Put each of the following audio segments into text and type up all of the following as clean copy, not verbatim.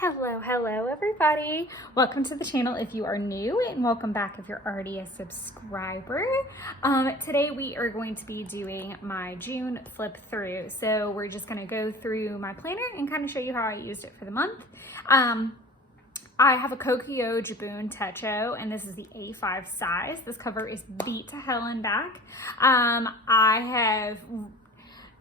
Hello everybody. Welcome to the channel if you are new, and welcome back if you're already a subscriber. Today we are going to be doing my June flip through. So we're just going to go through my planner and kind of show you how I used it for the month. I have a Kokuyo Jibun Techo, and this is the A5 size. This cover is beat to hell and back. I have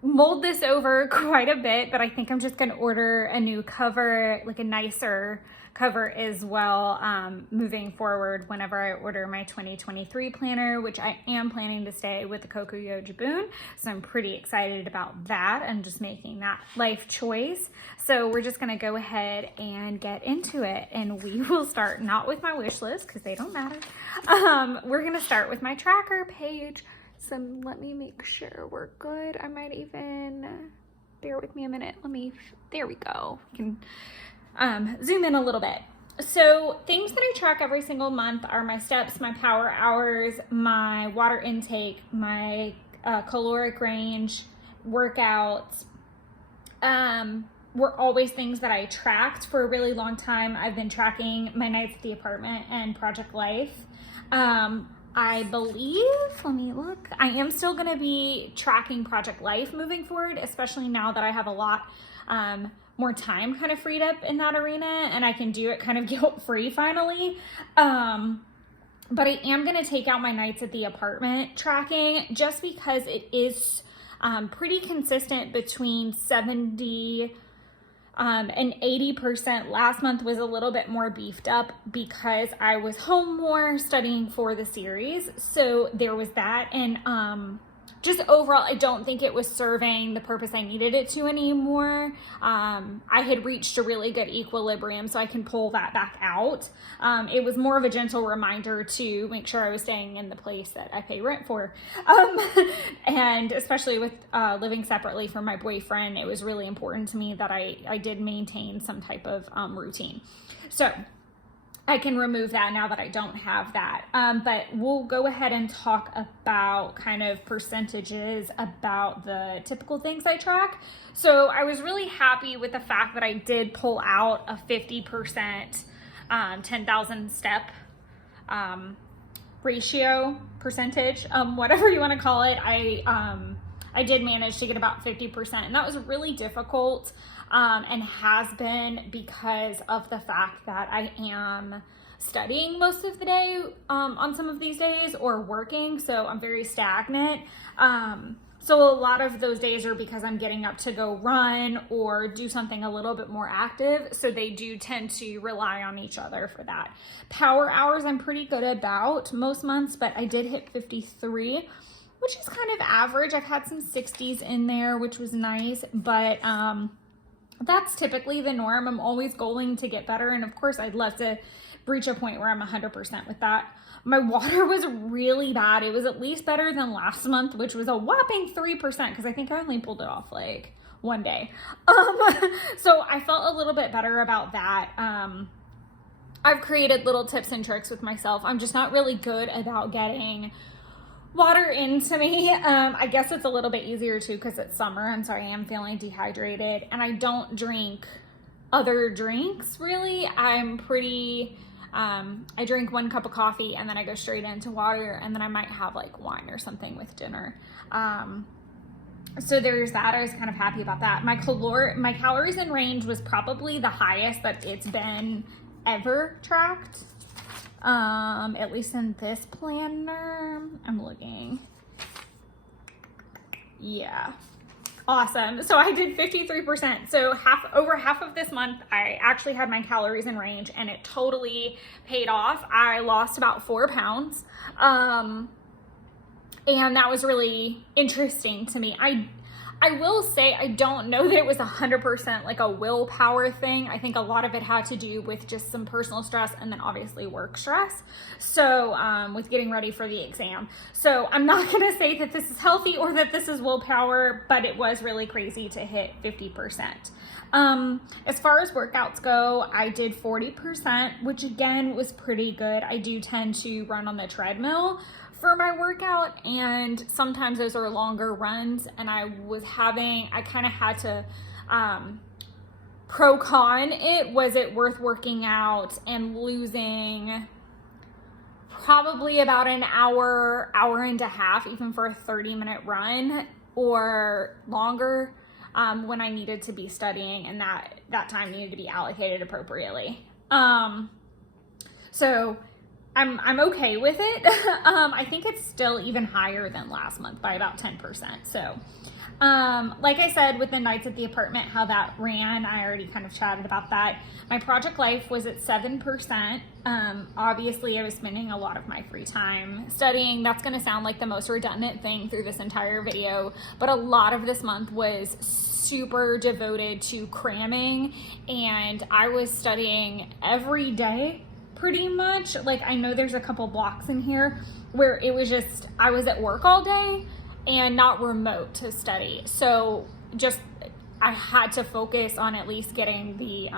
mold this over quite a bit, but I think I'm just going to order a new cover, like a nicer cover as well, moving forward whenever I order my 2023 planner, which I am planning to stay with the Kokuyo Jibun. So I'm pretty excited about that and just making that life choice. So we're just going to go ahead and get into it, and we will start not with my wish list because they don't matter. We're going to start with my tracker page. So let me make sure we're good. I might even, bear with me a minute. There we go. We can zoom in a little bit. So things that I track every single month are my steps, my power hours, my water intake, my caloric range, workouts. Were always things that I tracked for a really long time. I've been tracking my nights at the apartment and Project Life. I believe, let me look, I am still going to be tracking Project Life moving forward, especially now that I have a lot more time kind of freed up in that arena and I can do it kind of guilt-free finally. But I am going to take out my nights at the apartment tracking just because it is pretty consistent between 70 and 80%. Last month was a little bit more beefed up because I was home more studying for the series. So there was that. And just overall, I don't think it was serving the purpose I needed it to anymore. I had reached a really good equilibrium, so I can pull that back out. It was more of a gentle reminder to make sure I was staying in the place that I pay rent for. And especially with living separately from my boyfriend, it was really important to me that I did maintain some type of routine. So I can remove that now that I don't have that. But we'll go ahead and talk about kind of percentages about the typical things I track. So I was really happy with the fact that I did pull out a 50%, 10,000 step ratio percentage, whatever you want to call it. I did manage to get about 50%, and that was really difficult. And has been because of the fact that I am studying most of the day on some of these days, or working, so I'm very stagnant. So a lot of those days are because I'm getting up to go run or do something a little bit more active, so they do tend to rely on each other for that. Power hours I'm pretty good about most months, but I did hit 53, which is kind of average. I've had some 60s in there, which was nice, but that's typically the norm. I'm always going to get better. And of course, I'd love to reach a point where I'm 100% with that. My water was really bad. It was at least better than last month, which was a whopping 3%, because I think I only pulled it off like one day. So I felt a little bit better about that. I've created little tips and tricks with myself. I'm just not really good about getting water into me. I guess it's a little bit easier too because it's summer. I'm sorry, I am feeling dehydrated, and I don't drink other drinks really. I'm pretty, I drink 1 cup of coffee and then I go straight into water, and then I might have like wine or something with dinner. So there's that. I was kind of happy about that. My calories in range was probably the highest that it's been ever tracked. At least in this planner. I'm looking. Yeah. Awesome. So I did 53%. So over half of this month, I actually had my calories in range, and it totally paid off. I lost about 4 pounds. And that was really interesting to me. I will say I don't know that it was 100% like a willpower thing. I think a lot of it had to do with just some personal stress and then obviously work stress. So with getting ready for the exam. So I'm not going to say that this is healthy or that this is willpower, but it was really crazy to hit 50%. As far as workouts go, I did 40%, which again was pretty good. I do tend to run on the treadmill for my workout, and sometimes those are longer runs, and I kind of had to pro con it, was it worth working out and losing probably about an hour and a half, even for a 30-minute run or longer, when I needed to be studying and that time needed to be allocated appropriately. So I'm okay with it. I think it's still even higher than last month by about 10%. So, like I said, with the nights at the apartment, how that ran, I already kind of chatted about that. My project life was at 7%. Obviously I was spending a lot of my free time studying. That's going to sound like the most redundant thing through this entire video, but a lot of this month was super devoted to cramming, and I was studying every day pretty much. Like, I know there's a couple blocks in here where it was just, I was at work all day and not remote to study. So just, I had to focus on at least getting the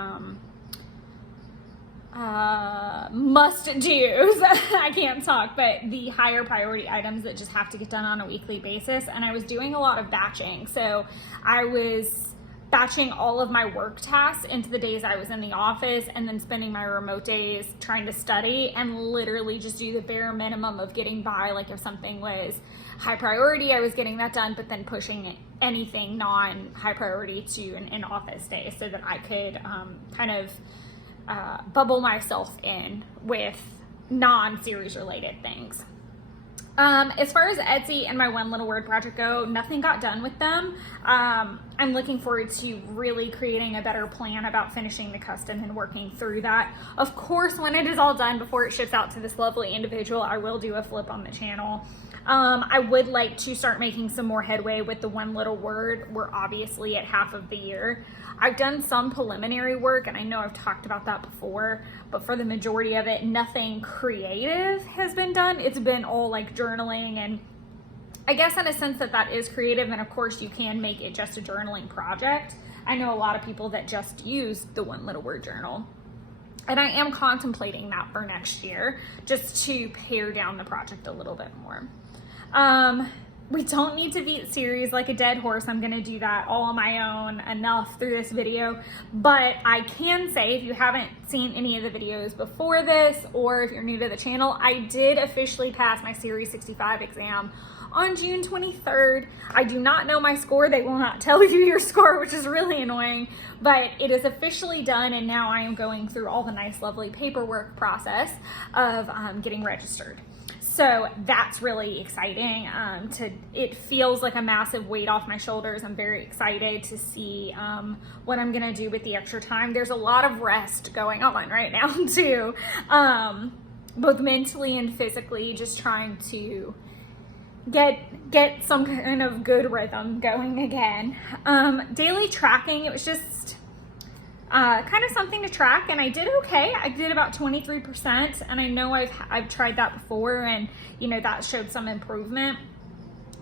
must do's. I can't talk, but the higher priority items that just have to get done on a weekly basis. And I was doing a lot of batching. So I was batching all of my work tasks into the days I was in the office, and then spending my remote days trying to study and literally just do the bare minimum of getting by. Like, if something was high priority, I was getting that done, but then pushing anything non-high priority to an in-office day so that I could kind of bubble myself in with non-series related things. As far as Etsy and my one little word project go, nothing got done with them. I'm looking forward to really creating a better plan about finishing the custom and working through that. Of course, when it is all done, before it ships out to this lovely individual, I will do a flip on the channel. I would like to start making some more headway with the one little word. We're obviously at half of the year. I've done some preliminary work, and I know I've talked about that before, but for the majority of it, nothing creative has been done. It's been all like journaling, and I guess in a sense that is creative, and of course you can make it just a journaling project. I know a lot of people that just use the one little word journal, and I am contemplating that for next year, just to pare down the project a little bit more. We don't need to beat series like a dead horse. I'm going to do that all on my own enough through this video. But I can say, if you haven't seen any of the videos before this, or if you're new to the channel, I did officially pass my Series 65 exam on June 23rd. I do not know my score. They will not tell you your score, which is really annoying, but it is officially done, and now I am going through all the nice, lovely paperwork process of getting registered. So that's really exciting. It feels like a massive weight off my shoulders. I'm very excited to see what I'm gonna do with the extra time. There's a lot of rest going on right now too, both mentally and physically, just trying to get some kind of good rhythm going again. Daily tracking, it was just kind of something to track, and I did okay. I did about 23%, and I know I've tried that before, and you know, that showed some improvement.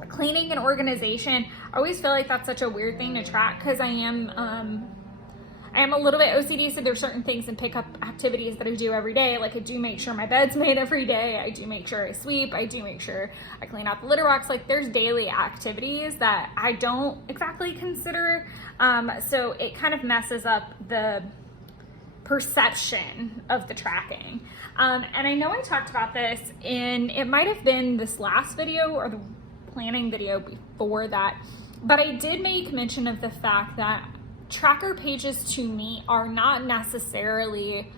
Cleaning and organization, I always feel like that's such a weird thing to track, because I am a little bit OCD, so there's certain things and pickup activities that I do every day. Like, I do make sure my bed's made every day. I do make sure I sweep. I do make sure I clean out the litter box. Like, there's daily activities that I don't exactly consider. So it kind of messes up the perception of the tracking. And I know I talked about this in, it might have been this last video or the planning video before that, but I did make mention of the fact that tracker pages to me are not necessarily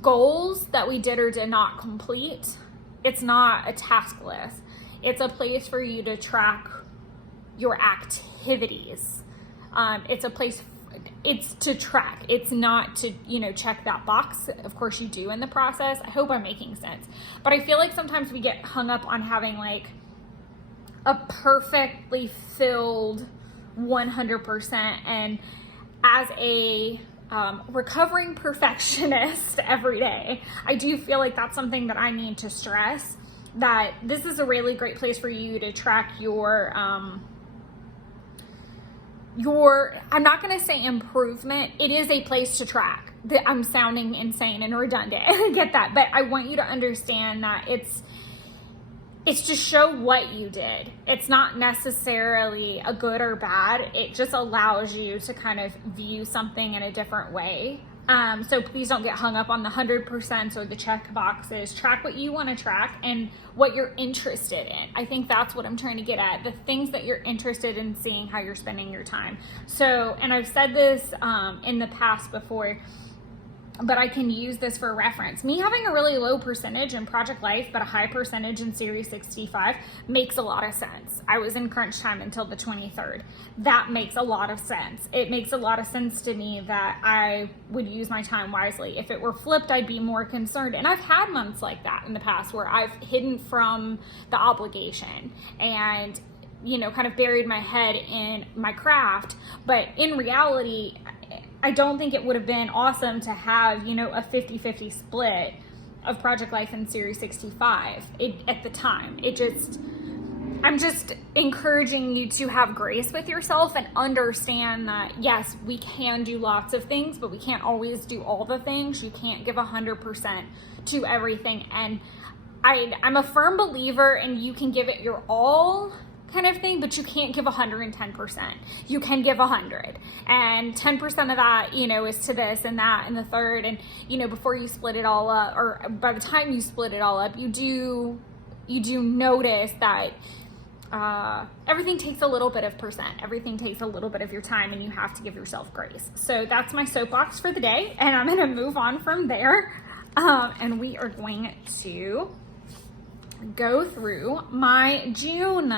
goals that we did or did not complete. It's not a task list. It's a place for you to track your activities. It's a place, it's to track. It's not to, you know, check that box. Of course you do in the process. I hope I'm making sense. But I feel like sometimes we get hung up on having like a perfectly filled 100%, and as a recovering perfectionist every day, I do feel like that's something that I need to stress, that this is a really great place for you to track your I'm not going to say improvement. It is a place to track. I'm sounding insane and redundant. I get that, but I want you to understand that it's to show what you did. It's not necessarily a good or bad. It just allows you to kind of view something in a different way. So please don't get hung up on the 100% or the check boxes. Track what you want to track and what you're interested in. I think that's what I'm trying to get at. The things that you're interested in seeing how you're spending your time. So, and I've said this in the past before, but I can use this for reference. Me having a really low percentage in Project Life, but a high percentage in Series 65 makes a lot of sense. I was in crunch time until the 23rd. That makes a lot of sense. It makes a lot of sense to me that I would use my time wisely. If it were flipped, I'd be more concerned. And I've had months like that in the past where I've hidden from the obligation and, you know, kind of buried my head in my craft. But in reality, I don't think it would have been awesome to have, you know, a 50-50 split of Project Life and Series 65 at the time. I'm just encouraging you to have grace with yourself and understand that, yes, we can do lots of things, but we can't always do all the things. You can't give 100% to everything. And I'm a firm believer in you can give it your all kind of thing, but you can't give 110%. You can give 100, and 10% of that, you know, is to this and that and the third. And, you know, before you split it all up, or by the time you split it all up, you do notice that everything takes a little bit of percent. Everything takes a little bit of your time, and you have to give yourself grace. So that's my soapbox for the day, and I'm going to move on from there. And we are going to go through my June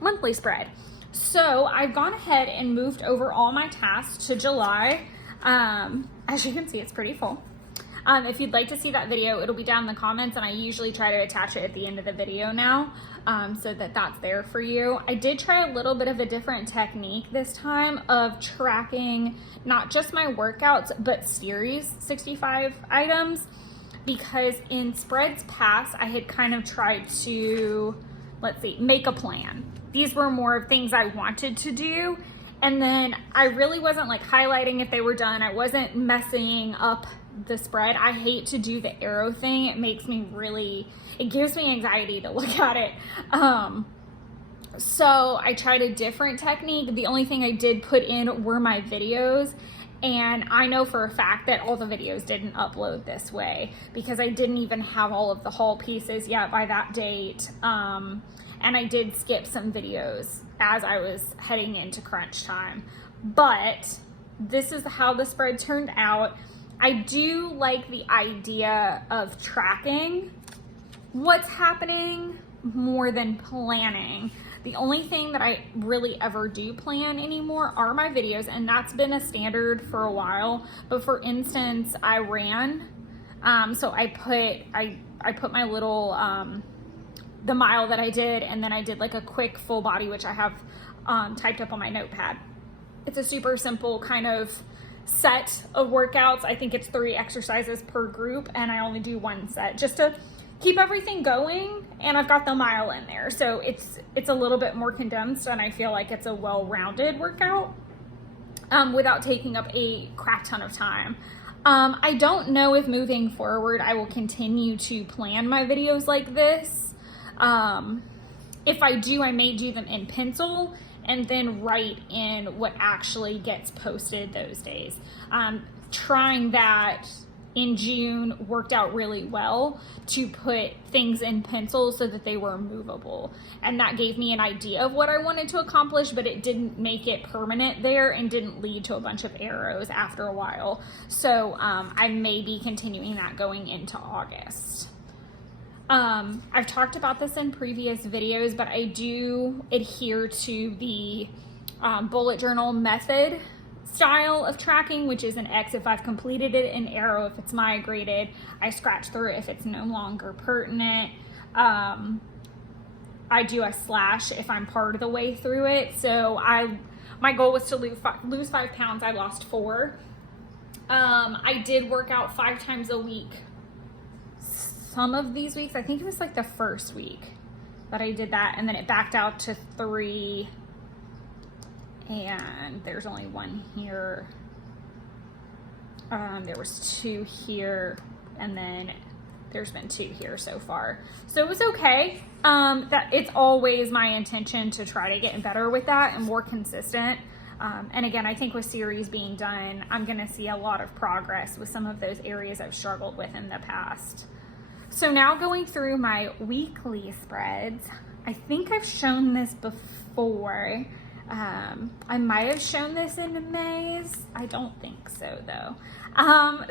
monthly spread. So I've gone ahead and moved over all my tasks to July. As you can see, it's pretty full. If you'd like to see that video, it'll be down in the comments, and I usually try to attach it at the end of the video now, so that that's there for you. I did try a little bit of a different technique this time of tracking not just my workouts, but Series 65 items, because in spreads past, I had kind of tried to, make a plan. These were more of things I wanted to do. And then I really wasn't like highlighting if they were done. I wasn't messing up the spread. I hate to do the arrow thing. It makes me it gives me anxiety to look at it. So I tried a different technique. The only thing I did put in were my videos. And I know for a fact that all the videos didn't upload this way because I didn't even have all of the haul pieces yet by that date. And I did skip some videos as I was heading into crunch time. But this is how the spread turned out. I do like the idea of tracking what's happening more than planning. The only thing that I really ever do plan anymore are my videos, and that's been a standard for a while. But for instance, I ran, so I put my little, the mile that I did, and then I did like a quick full body, which I have typed up on my notepad. It's a super simple kind of set of workouts. I think it's 3 exercises per group, and I only do 1 set just to keep everything going, and I've got the mile in there. So it's a little bit more condensed, and I feel like it's a well-rounded workout without taking up a crap ton of time. I don't know if moving forward I will continue to plan my videos like this. If I do, I may do them in pencil and then write in what actually gets posted those days. Trying that in June worked out really well to put things in pencil so that they were movable. And that gave me an idea of what I wanted to accomplish, but it didn't make it permanent there and didn't lead to a bunch of arrows after a while. So I may be continuing that going into August. I've talked about this in previous videos, but I do adhere to the bullet journal method style of tracking, which is an X if I've completed it, an arrow if it's migrated, I scratch through it if it's no longer pertinent. I do a slash if I'm part of the way through it. So my goal was to lose 5 pounds. I lost 4. I did work out 5 times a week. Some of these weeks, I think it was like the first week that I did that, and then it backed out to 3. And there's only 1 here. There was 2 here, and then there's been 2 here so far. So it was okay. That it's always my intention to try to get better with that and more consistent. And again, I think with series being done, I'm going to see a lot of progress with some of those areas I've struggled with in the past. So now going through my weekly spreads, I think I've shown this before. I might have shown this in May's. I don't think so though.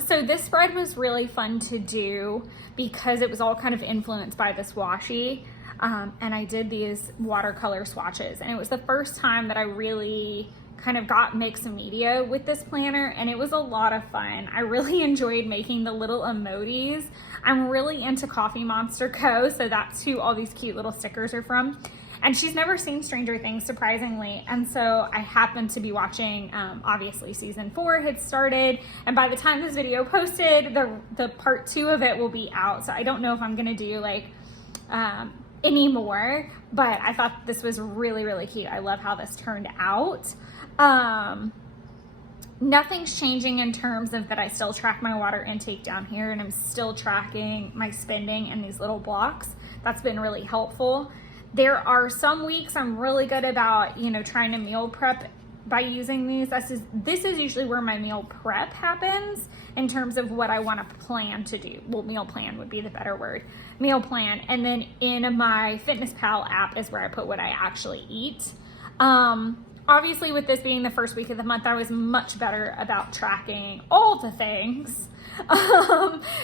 So this spread was really fun to do because it was all kind of influenced by this washi. And I did these watercolor swatches, and it was the first time that I really kind of got mixed media with this planner, and it was a lot of fun. I really enjoyed making the little emojis. I'm really into Coffee Monster Co., so that's who all these cute little stickers are from. And she's never seen Stranger Things, surprisingly. And so I happened to be watching, obviously season 4 had started. And by the time this video posted, the part 2 of it will be out. So I don't know if I'm gonna do like any more, but I thought this was really, really cute. I love how this turned out. Nothing's changing in terms of that I still track my water intake down here, and I'm still tracking my spending in these little blocks. That's been really helpful. There are some weeks I'm really good about, you know, trying to meal prep by using these. This is usually where my meal prep happens in terms of what I want to plan to do. Well, meal plan would be the better word. Meal plan. And then in my FitnessPal app is where I put what I actually eat. Obviously, with this being the first week of the month, I was much better about tracking all the things.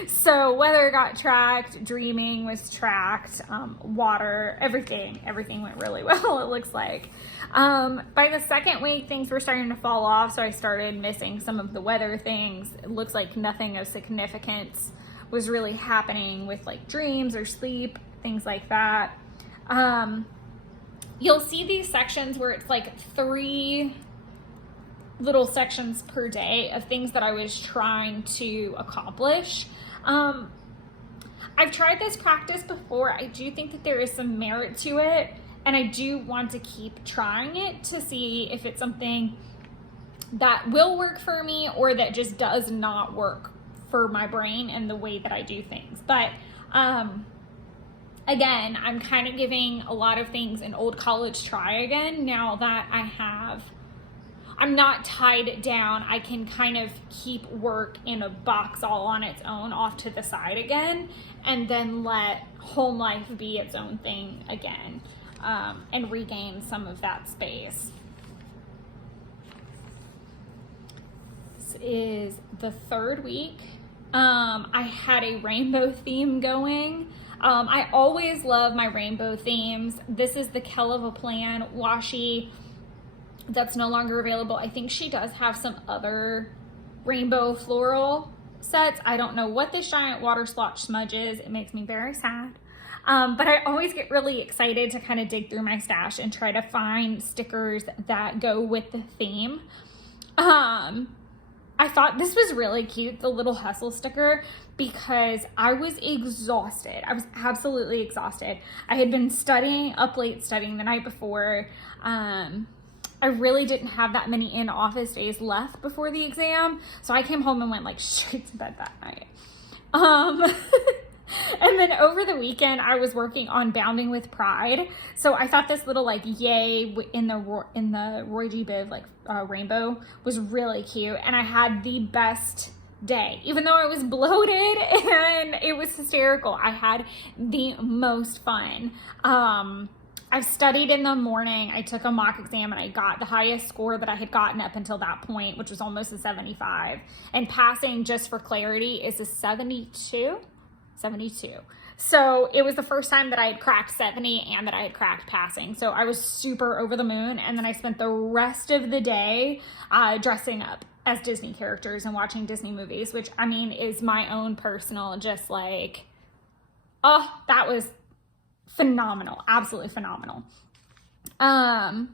So weather got tracked, dreaming was tracked, water, everything went really well, it looks like. By the second week, things were starting to fall off, so I started missing some of the weather things. It looks like nothing of significance was really happening with like dreams or sleep, things like that. You'll see these sections where it's like 3 little sections per day of things that I was trying to accomplish. I've tried this practice before. I do think that there is some merit to it, and I do want to keep trying it to see if it's something that will work for me or that just does not work for my brain and the way that I do things. But again, I'm kind of giving a lot of things an old college try again now that I'm not tied down. I can kind of keep work in a box all on its own off to the side again, and then let home life be its own thing again, and regain some of that space. This is the 3rd week. I had a rainbow theme going. I always love my rainbow themes. This is the Kell of a Plan washi that's no longer available. I think she does have some other rainbow floral sets. I don't know what this giant water splotch smudge is. It makes me very sad. But I always get really excited to kind of dig through my stash and try to find stickers that go with the theme. I thought this was really cute, the little hustle sticker, because I was exhausted. I was absolutely exhausted. I had been up late studying the night before. I really didn't have that many in-office days left before the exam, so I came home and went like straight to bed that night. And then over the weekend, I was working on Bounding with Pride, so I thought this little like yay in the Roy G. Biv like rainbow was really cute, and I had the best day. Even though I was bloated and it was hysterical, I had the most fun. I studied in the morning. I took a mock exam and I got the highest score that I had gotten up until that point, which was almost a 75. And passing, just for clarity, is a 72. So it was the first time that I had cracked 70 and that I had cracked passing. So I was super over the moon. And then I spent the rest of the day dressing up as Disney characters and watching Disney movies, which I mean is my own personal, just like, oh, that was phenomenal, absolutely phenomenal. And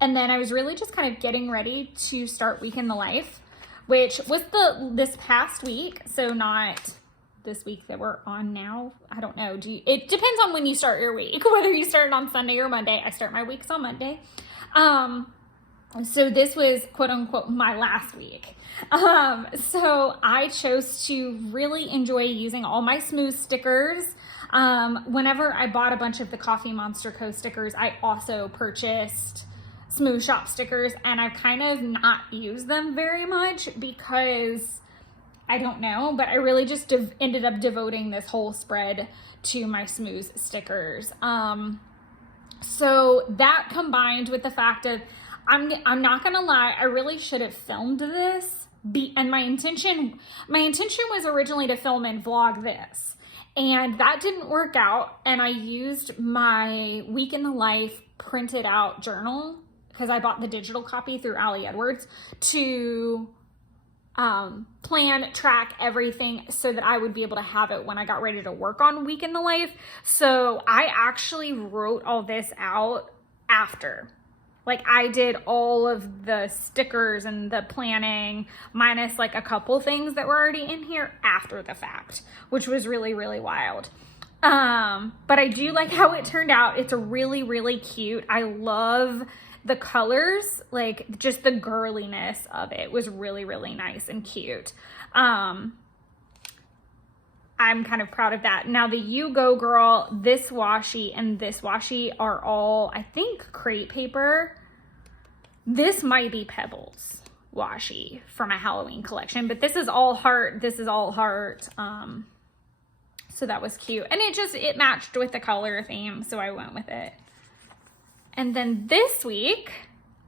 then I was really just kind of getting ready to start Week in the Life, which was this past week, so not this week that we're on now. I don't know. It depends on when you start your week, whether you start on Sunday or Monday. I start my weeks on Monday. So this was quote unquote my last week. So I chose to really enjoy using all my smooth stickers. Whenever I bought a bunch of the Coffee Monster Co. stickers, I also purchased Smooth Shop stickers, and I've kind of not used them very much because I don't know, but I really just ended up devoting this whole spread to my smooth stickers. So that combined with the fact of, I'm not gonna lie, I really should have filmed this. And my intention was originally to film and vlog this, and that didn't work out. And I used my week in the life printed out journal, because I bought the digital copy through Ali Edwards, to plan, track everything so that I would be able to have it when I got ready to work on Week in the Life. So I actually wrote all this out after. Like, I did all of the stickers and the planning, minus like a couple things that were already in here after the fact, which was really, really wild. But I do like how it turned out. It's really, really cute. I love the colors, like just the girliness of it was really, really nice and cute. I'm kind of proud of that. Now the You Go Girl, this washi and this washi are all, I think, crepe paper. This might be Pebbles washi from a Halloween collection, but this is all heart. This is all heart. So that was cute. And it matched with the color theme, so I went with it. And then this week,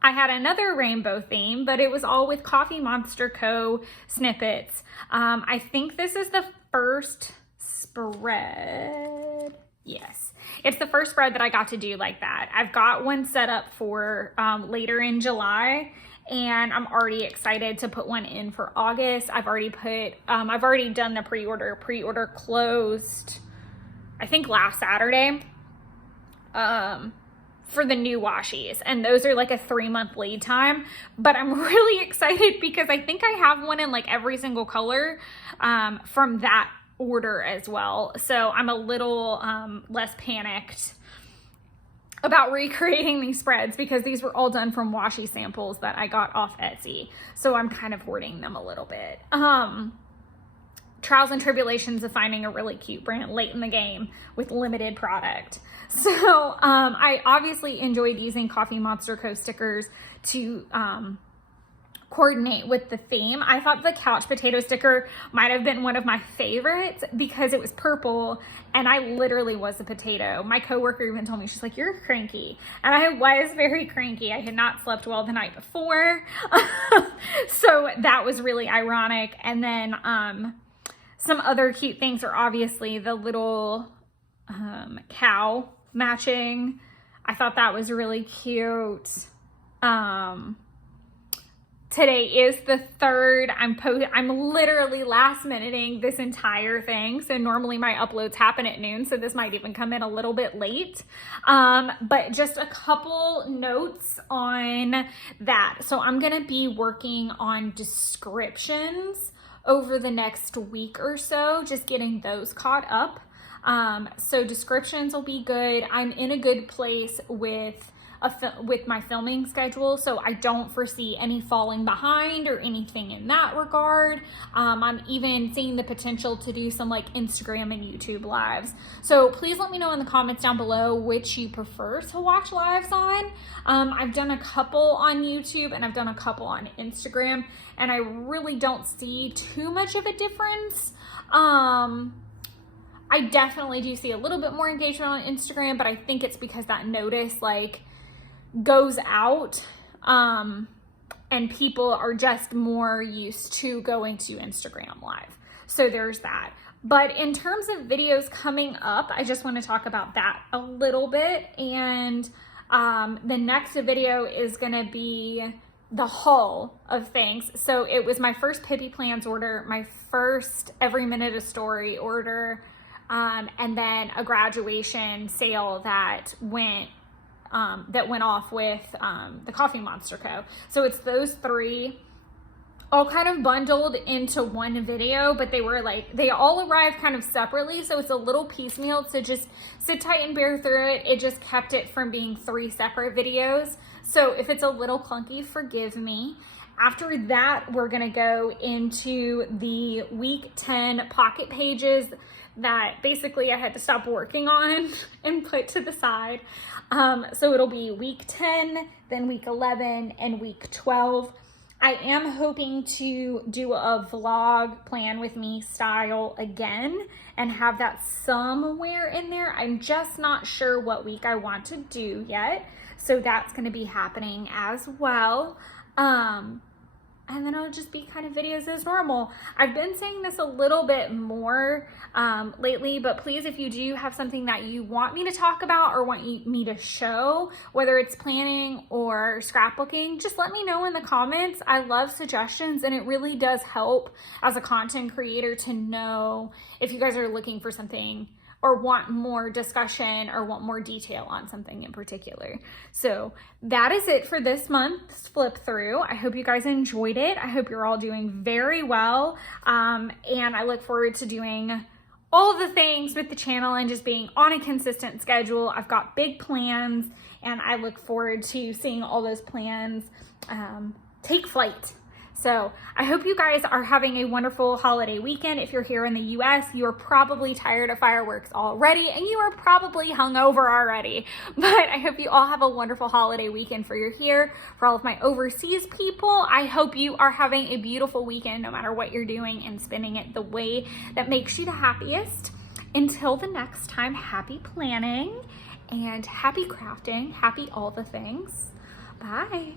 I had another rainbow theme, but it was all with Coffee Monster Co. snippets. I think this is the first spread. Yes, it's the first spread that I got to do like that. I've got one set up for later in July, and I'm already excited to put one in for August. I've already done the pre-order. Pre-order closed, I think, last Saturday. For the new washies, and those are like a 3-month lead time, but I'm really excited because I think I have one in like every single color from that order as well. So I'm a little less panicked about recreating these spreads because these were all done from washi samples that I got off Etsy. So I'm kind of hoarding them a little bit. Trials and tribulations of finding a really cute brand late in the game with limited product. So I obviously enjoyed using Coffee Monster Co. stickers to coordinate with the theme. I thought the couch potato sticker might have been one of my favorites because it was purple and I literally was a potato. My coworker even told me, she's like, "You're cranky." And I was very cranky. I had not slept well the night before. So that was really ironic. And then some other cute things are obviously the little cow matching. I thought that was really cute. Today is the 3rd. I'm literally last minuting this entire thing. So normally my uploads happen at noon, so this might even come in a little bit late. But just a couple notes on that. So I'm gonna be working on descriptions over the next week or so, just getting those caught up. So descriptions will be good. I'm in a good place with my filming schedule, so I don't foresee any falling behind or anything in that regard. I'm even seeing the potential to do some like Instagram and YouTube lives. So please let me know in the comments down below which you prefer to watch lives on. I've done a couple on YouTube and I've done a couple on Instagram, and I really don't see too much of a difference. I definitely do see a little bit more engagement on Instagram, but I think it's because that notice like goes out, and people are just more used to going to Instagram live. So there's that. But in terms of videos coming up, I just want to talk about that a little bit. And the next video is going to be the haul of things. So it was my first Pippi Plans order, my first Every Minute a Story order, and then a graduation sale that went off with the Coffee Monster Co. So it's those 3. all kind of bundled into one video, but they were like, they all arrived kind of separately, so it's a little piecemeal, so just sit tight and bear through it. It just kept it from being 3 separate videos. So if it's a little clunky, forgive me. After that, we're gonna go into the week 10 pocket pages that basically I had to stop working on and put to the side. So it'll be week 10, then week 11, and week 12. I am hoping to do a vlog plan with me style again and have that somewhere in there. I'm just not sure what week I want to do yet. So that's going to be happening as well. And then it'll just be kind of videos as normal. I've been saying this a little bit more lately, but please, if you do have something that you want me to talk about or want me to show, whether it's planning or scrapbooking, just let me know in the comments. I love suggestions, and it really does help as a content creator to know if you guys are looking for something or want more discussion or want more detail on something in particular. So that is it for this month's flip through. I hope you guys enjoyed it. I hope you're all doing very well. And I look forward to doing all the things with the channel and just being on a consistent schedule. I've got big plans, and I look forward to seeing all those plans take flight. So I hope you guys are having a wonderful holiday weekend. If you're here in the US, you are probably tired of fireworks already, and you are probably hungover already. But I hope you all have a wonderful holiday weekend for you're here. For all of my overseas people, I hope you are having a beautiful weekend no matter what you're doing and spending it the way that makes you the happiest. Until the next time, happy planning and happy crafting, happy all the things. Bye.